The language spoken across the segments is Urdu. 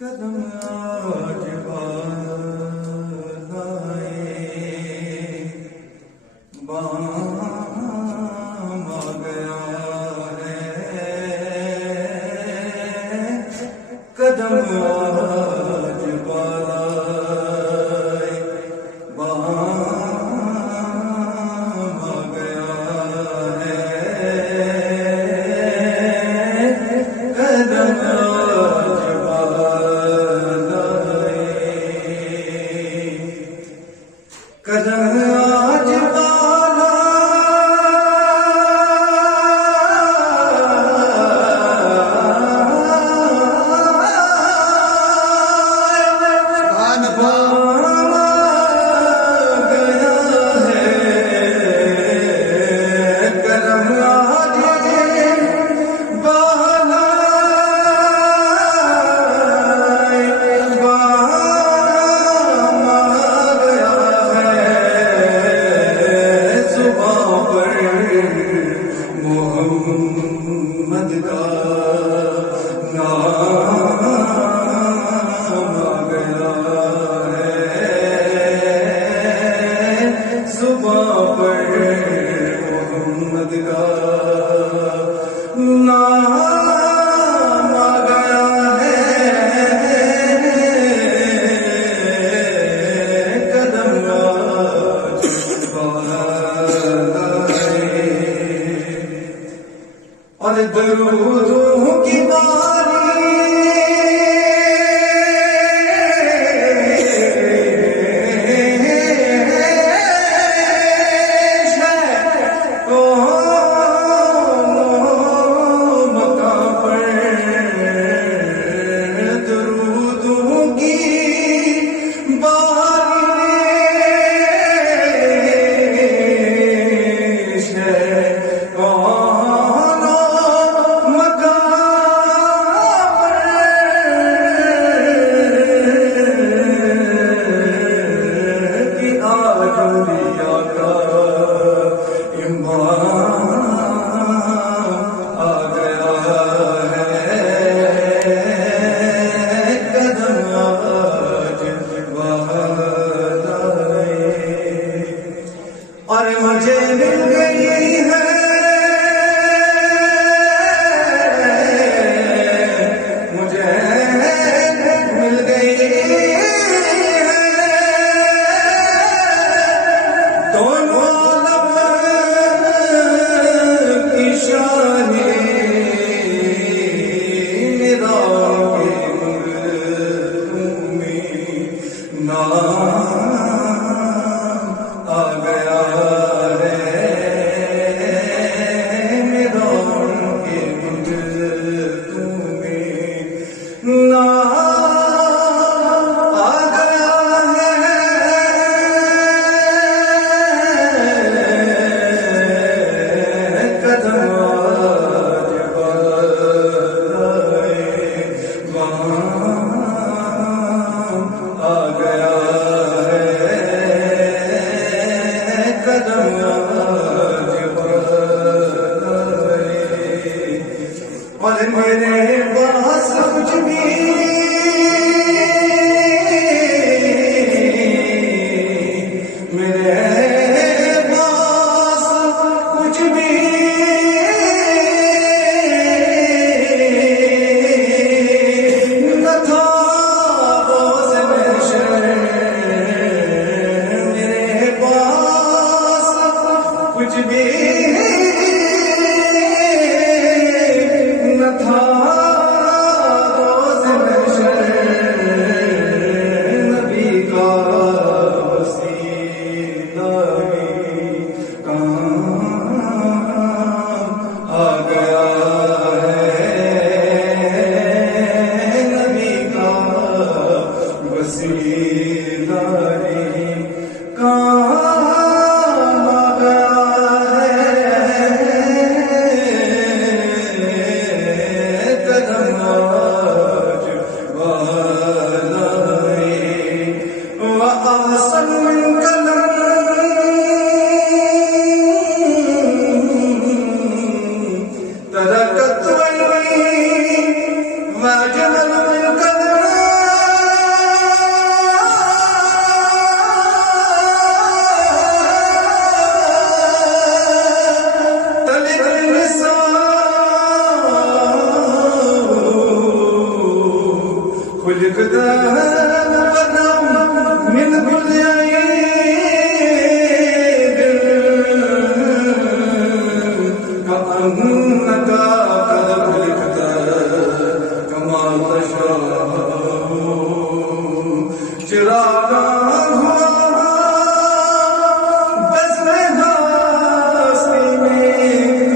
قدم آج بالائے بام آ گیا ہے، قدم آج بالائے بام آ گیا ہے، قدم قدم آج بالا گیا ہے، قدم آج بالا محمد کا نام آ گیا ہے، صبح پر محمد کا نام آ گیا ہے، قدم آج اور درودوں کی باری مقام پر درودوں کی بارش ہے، اور مجھے مل گئی ہے مجھے مل گئی ہے دونوں عالم کی شاہی نظام کے ملکوں میں نام آ گیا ہے، میدان کے ملکوں میں نام آ گیا ہے، قدم آج بالائے بام آ گیا ہے، قدم آج بالائے اور میرے پاس کچھ بھی خلقت مبرم من كل عيب كأنك قد خلقت كما تشاء چراغا ہوا بزم ہستی میں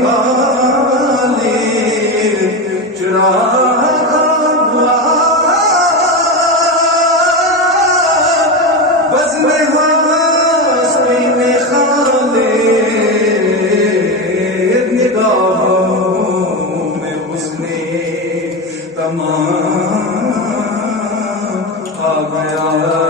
خالی چراغا ہوا بزم ہستی میں خالی نگاہوں میں اس نے تمام آ گیا